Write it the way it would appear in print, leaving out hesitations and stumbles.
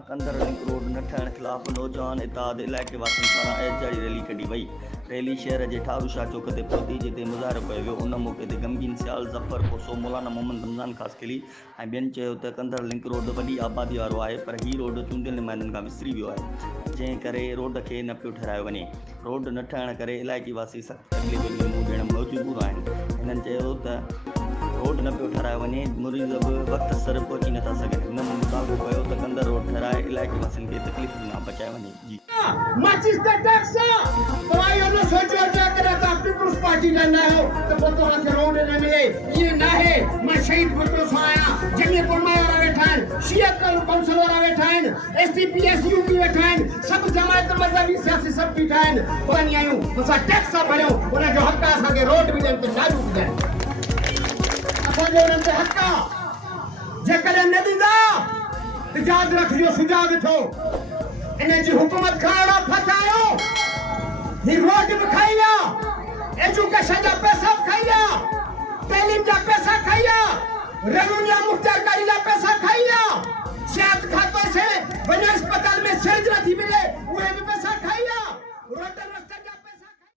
Kandar link road न ठहण खिलाफ नौजवान इत्तेहाद इलाइक़े वासियुनि पारां एहतजाजी रैली कढी वई। रैली शहर जे ठारूशाह चौक ते पहुती, जिते मुज़ाहिरो कयो वियो। उन मौक़े ते गमगीन सियाल ज़फ़र कोसो, मौलाना मोहम्मद रमज़ान ख़ासकेली ऐं ॿियनि चयो त कंदर लिंक रोड वॾी आबादी वारो आहे, पर हीउ रोड चूंडियल नुमाइंदनि खां विसरी वियो आहे, जंहिं करे रोड खे न पियो ठाहिरायो वञे। रोड न ठहण करे इलाइक़ी वासी सख़्त तकलीफ़ुनि में मुंहुं ॾियण मजबूर आहिनि। हिननि चयो त रोड न पियो ठाहिरायो वञे, मुरीज़ बि वक़्त सर पहुची नथा सघनि। हिन मुतालबो कयो त कंदर रोड ठाहिराए इलाइक़े वासियुनि खे तकलीफ़ुनि खां बचाए वञे। जी माचिस का टैक्स तवायो न सोचो जे करे त पीपल्स पार्टी न ना हो तो पतो है रोड न मिले। ये ना है मैं शहीद पुत्र से आया, जंगीपुर में वाला बैठा है, शिया का काउंसिल वाला बैठा है, एसटीपीएस यूपी बैठा है, सब जमात मजहबी सियासी सब बैठा है। पानी आयो बस टैक्स भरियो, उन जो हक असा के रोड भी तो चालू हो जाए। असा जो उन ते हक जे करे न दीदा तो याद रखियो सुजाग थो इन जी हुकूमत खाड़ा फसायो। ही रोड भी खाइया, एजुकेशन जा पैसा खाइया, तालीम जा पैसा खाइया, रेवेन्यू मुख्तारी जा पैसा खाइया, सेहत खाते से बने अस्पताल में सर्जरी थी मिले, वो भी पैसा खाइया, रोड रास्ते जा